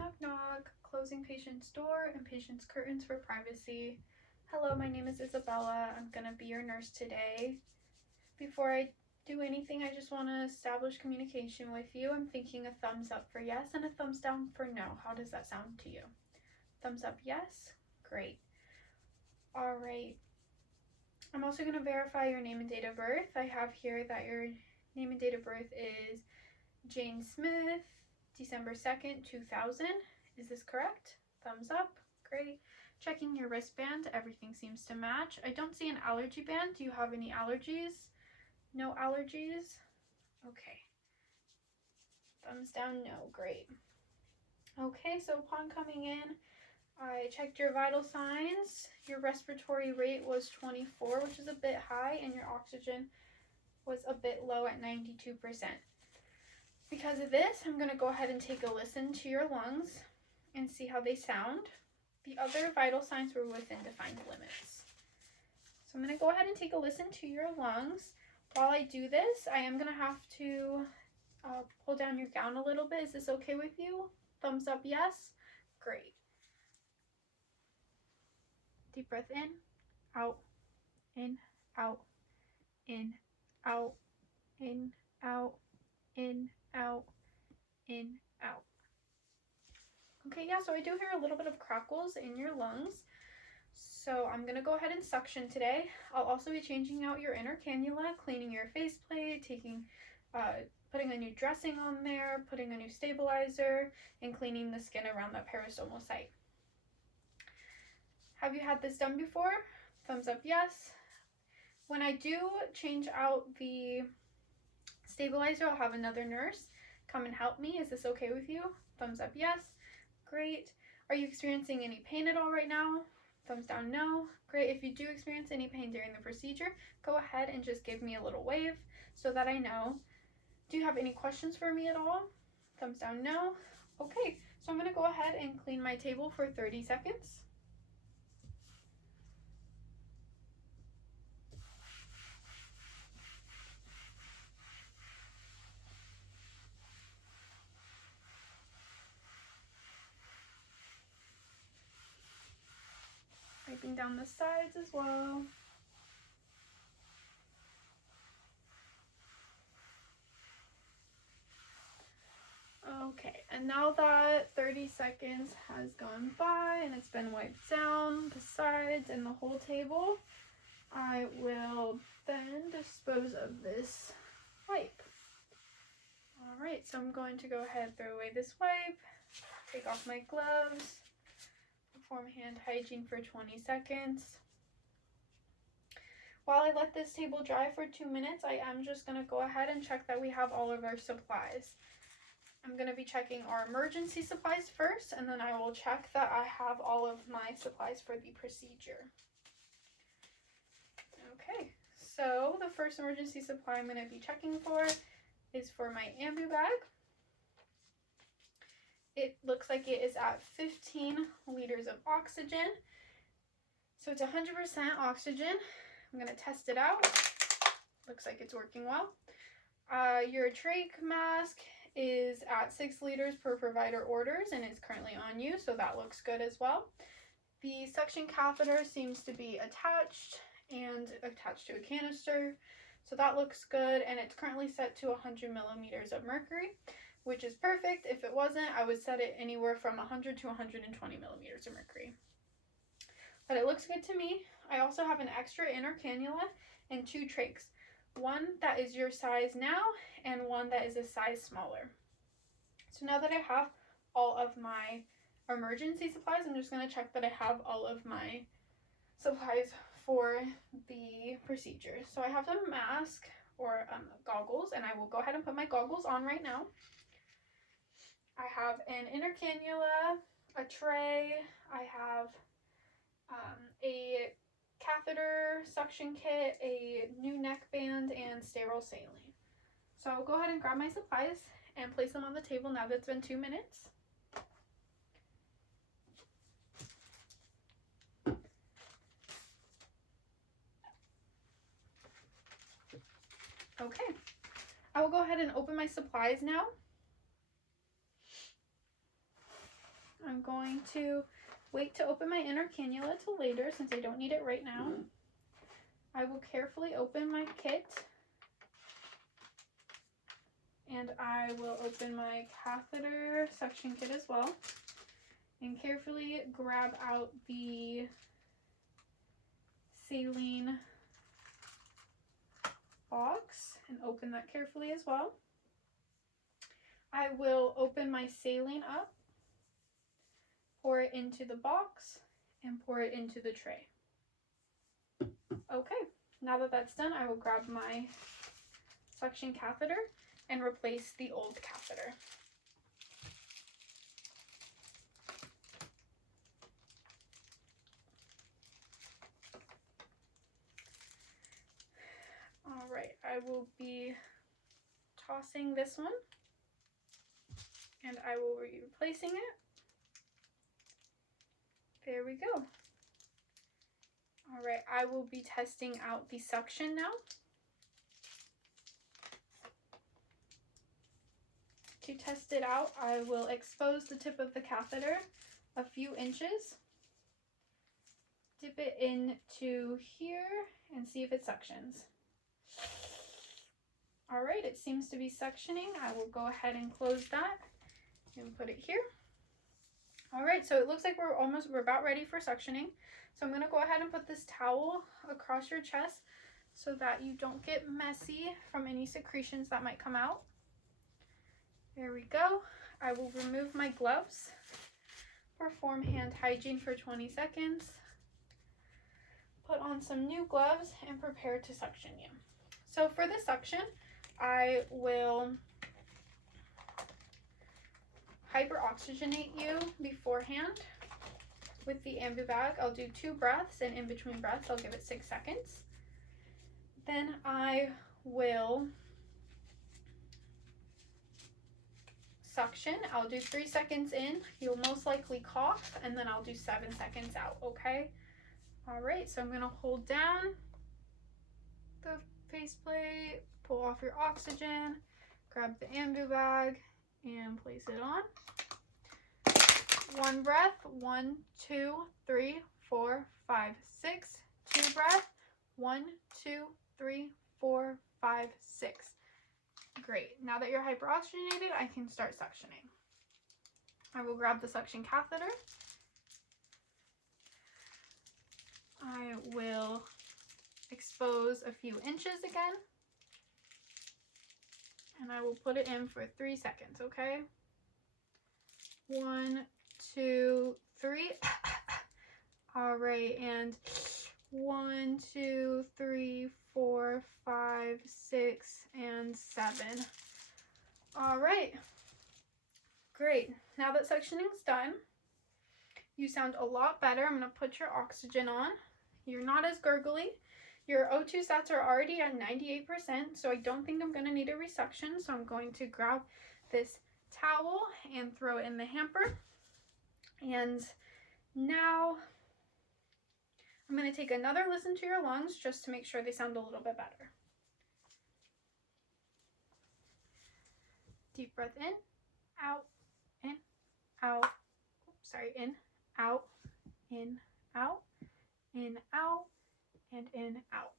Knock knock, closing patient's door and patient's curtains for privacy. Hello, my name is Isabella. I'm gonna be your nurse today. Before I do anything, I just want to establish communication with you. I'm thinking a thumbs up for yes and a thumbs down for no. How does that sound to you? Thumbs up, yes? Great. All right. I'm also going to verify your name and date of birth. I have here that your name and date of birth is Jane Smith, December 2nd, 2000. Is this correct? Thumbs up. Great. Checking your wristband. Everything seems to match. I don't see an allergy band. Do you have any allergies? No allergies? Okay. Thumbs down, no. Great. Okay, so upon coming in, I checked your vital signs. Your respiratory rate was 24, which is a bit high, and your oxygen was a bit low at 92%. Because of this, I'm going to go ahead and take a listen to your lungs and see how they sound. The other vital signs were within defined limits. So I'm going to go ahead and take a listen to your lungs. While I do this, I am going to have to pull down your gown a little bit. Is this okay with you? Thumbs up, yes? Great. Deep breath in, out, in, out, in, out, in, out, in, out, in, out. Okay, yeah, so I do hear a little bit of crackles in your lungs. So I'm going to go ahead and suction today. I'll also be changing out your inner cannula, cleaning your faceplate, putting a new dressing on there, putting a new stabilizer, and cleaning the skin around that peristomal site. Have you had this done before? Thumbs up, yes. When I do change out the stabilizer, I'll have another nurse come and help me. Is this okay with you? Thumbs up, yes. Great. Are you experiencing any pain at all right now? Thumbs down, no. Great. If you do experience any pain during the procedure, go ahead and just give me a little wave so that I know. Do you have any questions for me at all? Thumbs down, no. Okay, so I'm going to go ahead and clean my table for 30 seconds. Wiping down the sides as well. Okay, and now that 30 seconds has gone by and it's been wiped down, the sides and the whole table, I will then dispose of this wipe. All right, so I'm going to go ahead and throw away this wipe, take off my gloves, perform hand hygiene for 20 seconds. While I let this table dry for 2 minutes, I am just going to go ahead and check that we have all of our supplies. I'm going to be checking our emergency supplies first, and then I will check that I have all of my supplies for the procedure. Okay, so the first emergency supply I'm going to be checking for is for my ambu bag. It looks like it is at 15 liters of oxygen. So it's 100% oxygen. I'm going to test it out. Looks like it's working well. Your trach mask is at 6 liters per provider orders and it's currently on you, so that looks good as well. The suction catheter seems to be attached to a canister, so that looks good, and it's currently set to 100 millimeters of mercury, which is perfect. If it wasn't, I would set it anywhere from 100 to 120 millimeters of mercury. But it looks good to me. I also have an extra inner cannula and 2 trachs. One that is your size now and one that is a size smaller. So now that I have all of my emergency supplies, I'm just going to check that I have all of my supplies for the procedure. So I have a mask or goggles, and I will go ahead and put my goggles on right now. I have an inner cannula, a tray, I have a catheter, suction kit, a new neck band, and sterile saline. So I'll go ahead and grab my supplies and place them on the table now that it's been 2 minutes. Okay, I will go ahead and open my supplies now. going to wait to open my inner cannula till later since I don't need it right now. I will carefully open my kit, and I will open my catheter suction kit as well, and carefully grab out the saline box and open that carefully as well. I will open my saline up, pour it into the box, and pour it into the tray. Okay, now that that's done, I will grab my suction catheter and replace the old catheter. All right, I will be tossing this one, and I will be replacing it. There we go. All right, I will be testing out the suction now. To test it out, I will expose the tip of the catheter a few inches, dip it into here, and see if it suctions. All right, it seems to be suctioning. I will go ahead and close that and put it here. All right, so it looks like we're about ready for suctioning. So I'm gonna go ahead and put this towel across your chest so that you don't get messy from any secretions that might come out. There we go. I will remove my gloves, perform hand hygiene for 20 seconds, put on some new gloves, and prepare to suction you. So for the suction, I will hyperoxygenate you beforehand with the ambu bag. I'll do 2 breaths, and in between breaths, I'll give it 6 seconds. Then I will suction. I'll do 3 seconds in. You'll most likely cough, and then I'll do 7 seconds out, okay? All right, so I'm gonna hold down the faceplate, pull off your oxygen, grab the ambu bag, and place it on. 1 breath, 1, 2, 3, 4, 5, 6. 2 breath, 1, 2, 3, 4, 5, 6. Great. Now that you're hyperoxygenated, I can start suctioning. I will grab the suction catheter. I will expose a few inches again. And I will put it in for 3 seconds, okay? 1, 2, 3. All right, and 1, 2, 3, 4, 5, 6, and 7. All right, great. Now that suctioning's done, you sound a lot better. I'm gonna put your oxygen on. You're not as gurgly. Your O2 sats are already at 98%, so I don't think I'm gonna need a resuction. So I'm going to grab this towel and throw it in the hamper. And now I'm gonna take another listen to your lungs just to make sure they sound a little bit better. Deep breath in, out, in, out. Sorry, in, out, in, out, in, out, and in, out.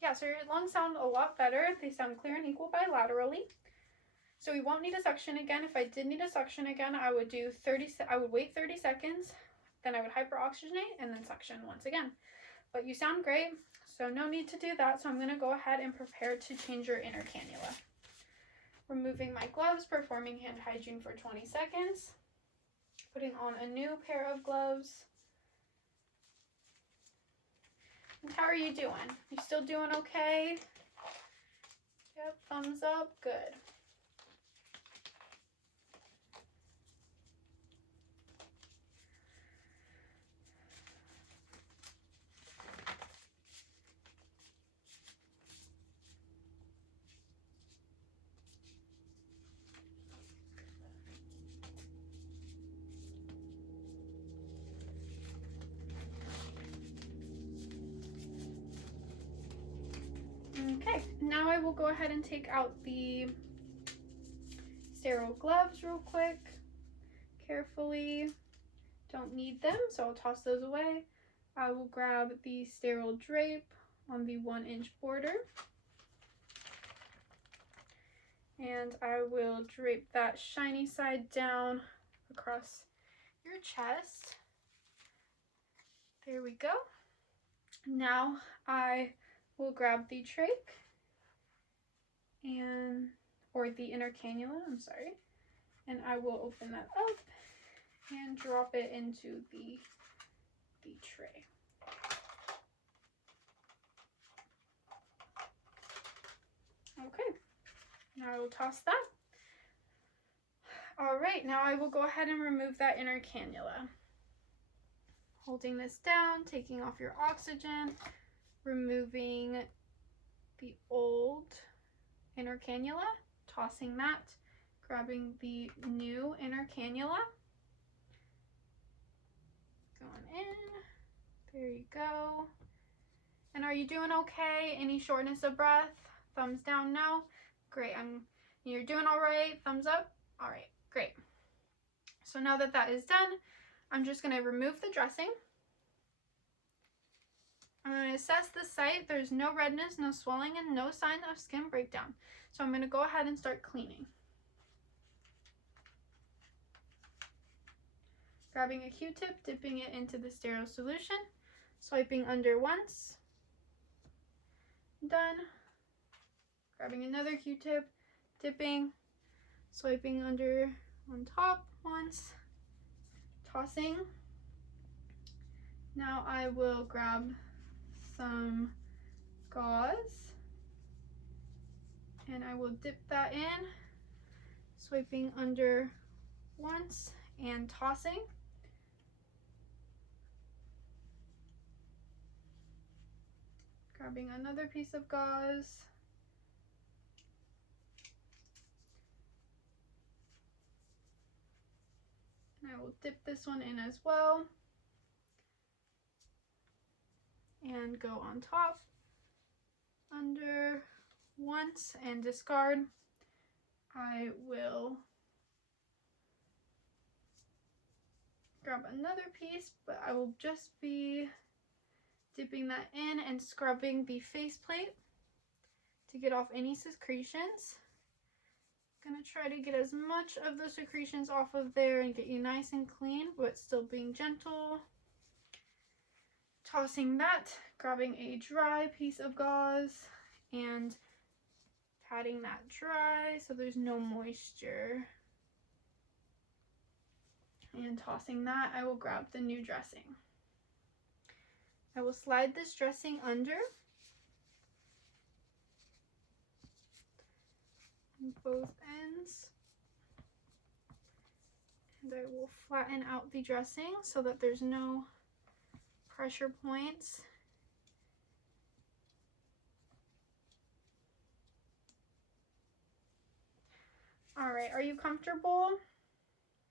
Yeah, so your lungs sound a lot better. They sound clear and equal bilaterally. So we won't need a suction again. If I did need a suction again, I would wait 30 seconds, then I would hyperoxygenate and then suction once again. But you sound great, so no need to do that. So I'm gonna go ahead and prepare to change your inner cannula. Removing my gloves, performing hand hygiene for 20 seconds, putting on a new pair of gloves. And how are you doing? You still doing okay? Yep, thumbs up, good. Okay, now I will go ahead and take out the sterile gloves real quick, carefully. don't need them, so I'll toss those away. I will grab the sterile drape on the 1-inch border, and I will drape that shiny side down across your chest. There we go. Now I will grab the trach or the inner cannula, I'm sorry, and I will open that up and drop it into the tray. Okay, now I will toss that. All right, now I will go ahead and remove that inner cannula. Holding this down, taking off your oxygen, removing the old inner cannula, tossing that, grabbing the new inner cannula, going in, there you go. And are you doing okay? Any shortness of breath? Thumbs down, no? Great, you're doing all right, thumbs up? All right, great. So now that that is done, I'm just gonna remove the dressing. I'm gonna assess the site. There's no redness, no swelling, and no sign of skin breakdown. So I'm gonna go ahead and start cleaning. Grabbing a Q-tip, dipping it into the sterile solution, swiping under once, done. Grabbing another Q-tip, dipping, swiping under on top once, tossing. Now I will grab some gauze and I will dip that in, swiping under once and tossing. Grabbing another piece of gauze, and I will dip this one in as well and go on top, under once, and discard. I will grab another piece, but I will just be dipping that in and scrubbing the faceplate to get off any secretions. Gonna try to get as much of the secretions off of there and get you nice and clean, but still being gentle. Tossing that, grabbing a dry piece of gauze and patting that dry so there's no moisture. And tossing that, I will grab the new dressing. I will slide this dressing under on both ends, and I will flatten out the dressing so that there's no pressure points. All right, are you comfortable?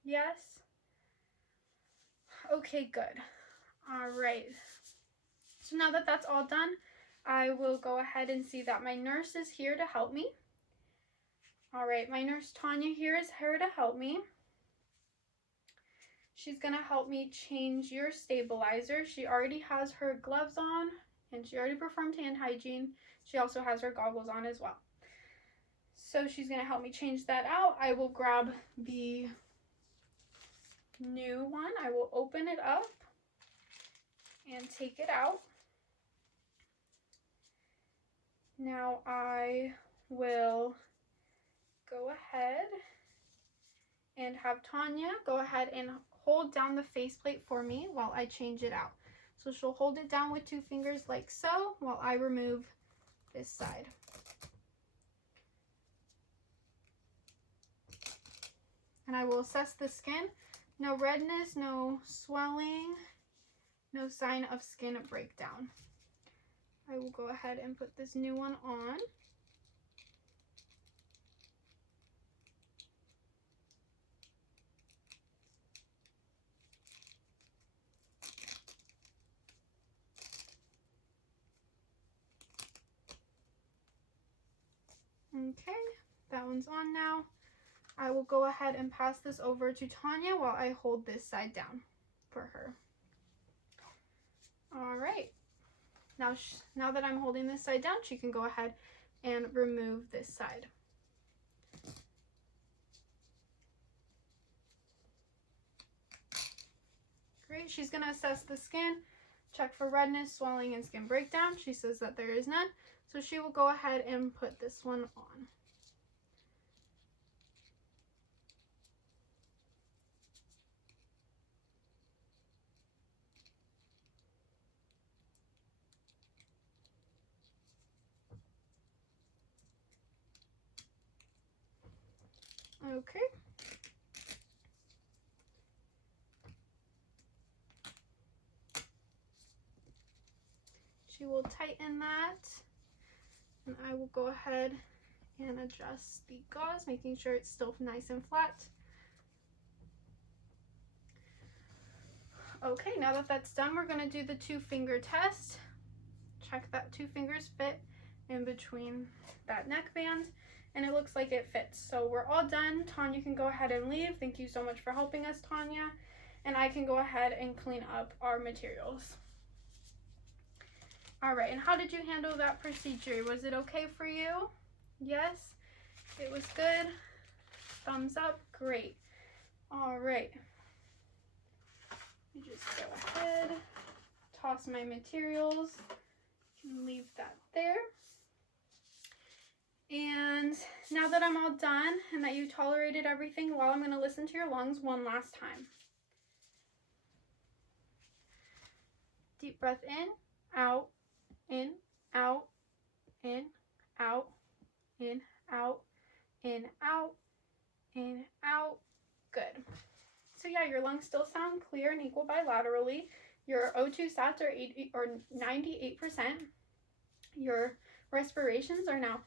Yes? Okay, good. All right. So now that that's all done, I will go ahead and see that my nurse is here to help me. All right, my nurse Tanya here is here to help me. She's gonna help me change your stabilizer. She already has her gloves on and she already performed hand hygiene. She also has her goggles on as well. So she's gonna help me change that out. I will grab the new one. I will open it up and take it out. Now I will go ahead and have Tanya go ahead and hold down the faceplate for me while I change it out. So she'll hold it down with 2 fingers like so while I remove this side. And I will assess the skin. No redness, no swelling, no sign of skin breakdown. I will go ahead and put this new one on. Okay, that one's on now. I will go ahead and pass this over to Tanya while I hold this side down. for her. All right. Now that I'm holding this side down, she can go ahead and remove this side. Great. She's going to assess the skin, check for redness, swelling, and skin breakdown. She says that there is none, so she will go ahead and put this one on. Okay. She will tighten that, and I will go ahead and adjust the gauze, making sure it's still nice and flat. Okay, now that that's done, we're going to do the 2-finger test. Check that 2 fingers fit in between that neckband, and it looks like it fits. So we're all done. Tanya can go ahead and leave. Thank you so much for helping us, Tanya. And I can go ahead and clean up our materials. All right, and how did you handle that procedure? Was it okay for you? Yes, it was good. Thumbs up, great. All right. You just go ahead, toss my materials, and leave that there. And now that I'm all done and that you tolerated everything, well, I'm going to listen to your lungs one last time. Deep breath in, out, in, out, in, out, in, out, in, out, in, out. Good. So yeah, your lungs still sound clear and equal bilaterally. Your O2 sats are 98%. Your respirations are now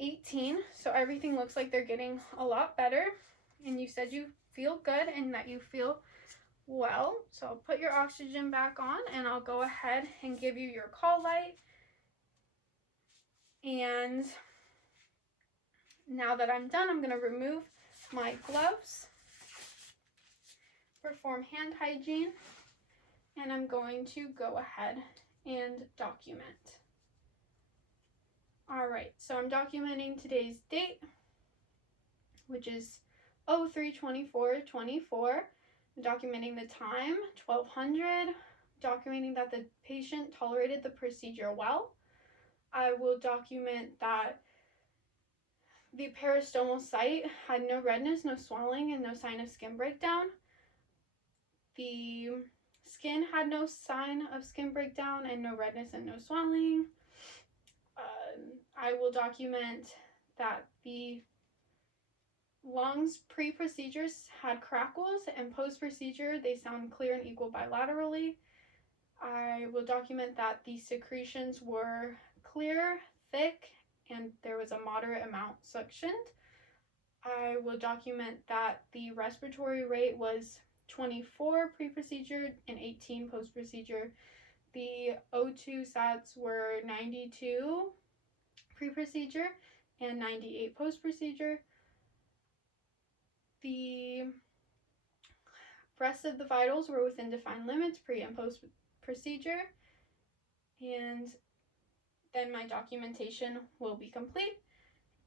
18, so everything looks like they're getting a lot better. And you said you feel good and that you feel well. So I'll put your oxygen back on, and I'll go ahead and give you your call light. And now that I'm done, I'm going to remove my gloves, perform hand hygiene, and I'm going to go ahead and document. All right, so I'm documenting today's date, which is 03/24/24. I'm documenting the time, 1200. Documenting that the patient tolerated the procedure well. I will document that the peristomal site had no redness, no swelling, and no sign of skin breakdown. The skin had no sign of skin breakdown and no redness and no swelling. I will document that the lungs pre-procedures had crackles, and post-procedure they sound clear and equal bilaterally. I will document that the secretions were clear, thick, and there was a moderate amount suctioned. I will document that the respiratory rate was 24 pre-procedure and 18 post-procedure. The O2 sats were 92 pre-procedure and 98 post-procedure. The rest of the vitals were within defined limits pre and post-procedure. And then my documentation will be complete,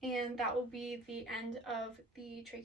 and that will be the end of the tracheostomy.